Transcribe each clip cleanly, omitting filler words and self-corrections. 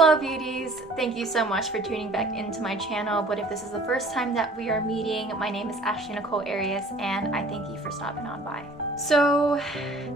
Hello beauties! Thank you so much for tuning back into my channel, but if this is the first time that we are meeting, my name is Ashley Nicole Arias and I thank you for stopping on by. So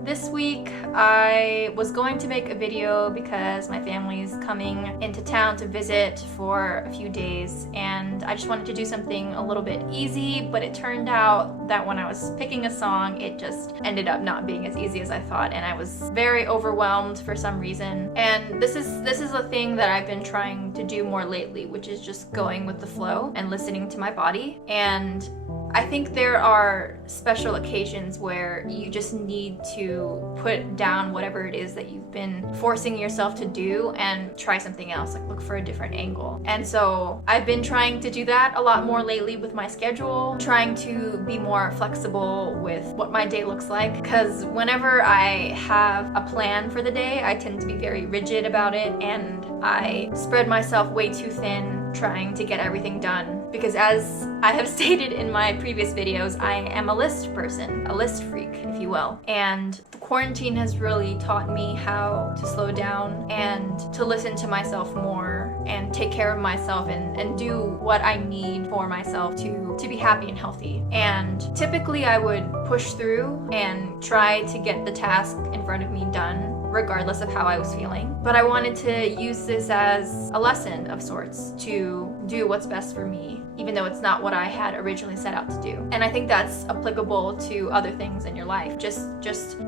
this week I was going to make a video because my family's coming into town to visit for a few days and I just wanted to do something a little bit easy, but it turned out that when I was picking a song it just ended up not being as easy as I thought and I was very overwhelmed for some reason. And this is a thing that I've been trying to do more lately, which is just going with the flow and listening to my body. And I think there are special occasions where you just need to put down whatever it is that you've been forcing yourself to do and try something else, like look for a different angle. And so I've been trying to do that a lot more lately with my schedule, trying to be more flexible with what my day looks like, because whenever I have a plan for the day, I tend to be very rigid about it and I spread myself way too thin trying to get everything done. Because as I have stated in my previous videos, I am a list person, a list freak, if you will. And the quarantine has really taught me how to slow down and to listen to myself more and take care of myself and do what I need for myself to be happy and healthy. And typically I would push through and try to get the task in front of me done regardless of how I was feeling. But I wanted to use this as a lesson of sorts to do what's best for me, even though it's not what I had originally set out to do. And I think that's applicable to other things in your life. Just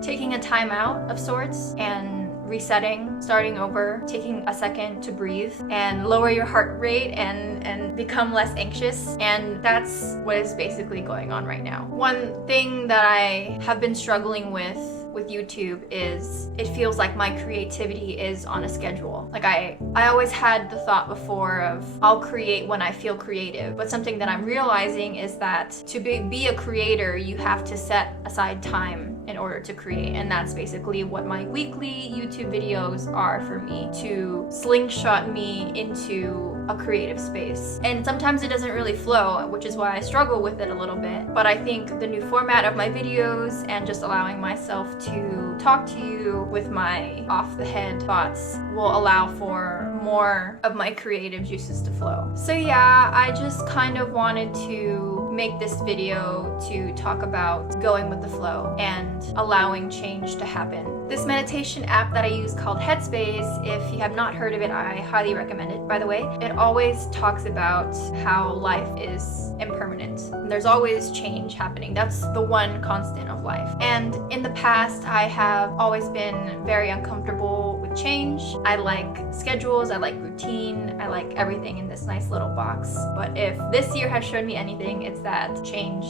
taking a time out of sorts and resetting, starting over, taking a second to breathe and lower your heart rate and become less anxious. And that's what is basically going on right now. One thing that I have been struggling with YouTube is it feels like my creativity is on a schedule. Like I always had the thought before of I'll create when I feel creative, but something that I'm realizing is that to be a creator you have to set aside time in order to create, and that's basically what my weekly YouTube videos are for me, to slingshot me into a creative space. And sometimes it doesn't really flow, which is why I struggle with it a little bit. But I think the new format of my videos and just allowing myself to talk to you with my off-the-head thoughts will allow for more of my creative juices to flow. So yeah, I just kind of wanted to make this video to talk about going with the flow and allowing change to happen. This meditation app that I use called Headspace, if you have not heard of it, I highly recommend it, by the way. It always talks about how life is impermanent. There's always change happening. That's the one constant of life. And in the past, I have always been very uncomfortable with change. I like schedules, I like routine, I like everything in this nice little box. But if this year has shown me anything, it's that change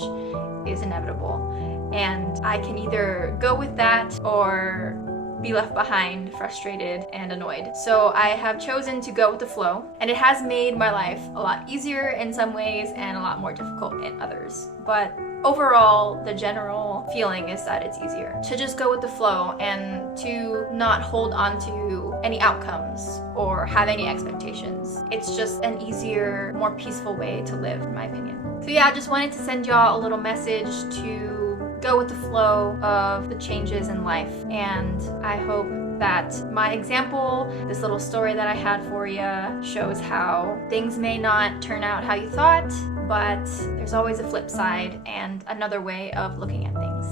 is inevitable. And I can either go with that or be left behind, frustrated and annoyed. So I have chosen to go with the flow, and it has made my life a lot easier in some ways and a lot more difficult in others. But overall, the general feeling is that it's easier to just go with the flow and to not hold on to any outcomes or have any expectations. It's just an easier, more peaceful way to live, in my opinion. So yeah, I just wanted to send y'all a little message to go with the flow of the changes in life. And I hope that my example, this little story that I had for you, shows how things may not turn out how you thought, but there's always a flip side and another way of looking at things.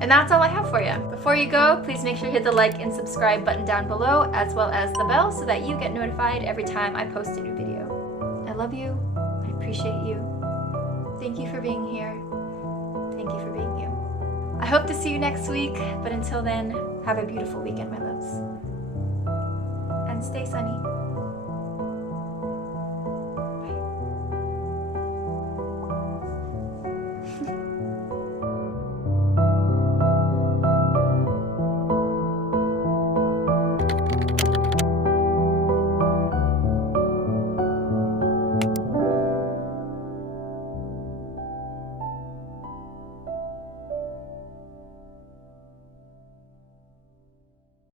And that's all I have for you. Before you go, please make sure you hit the like and subscribe button down below, as well as the bell, so that you get notified every time I post a new video. I love you. I appreciate you. Thank you for being here. Thank you for being you. I hope to see you next week, but until then, have a beautiful weekend, my loves. And stay sunny.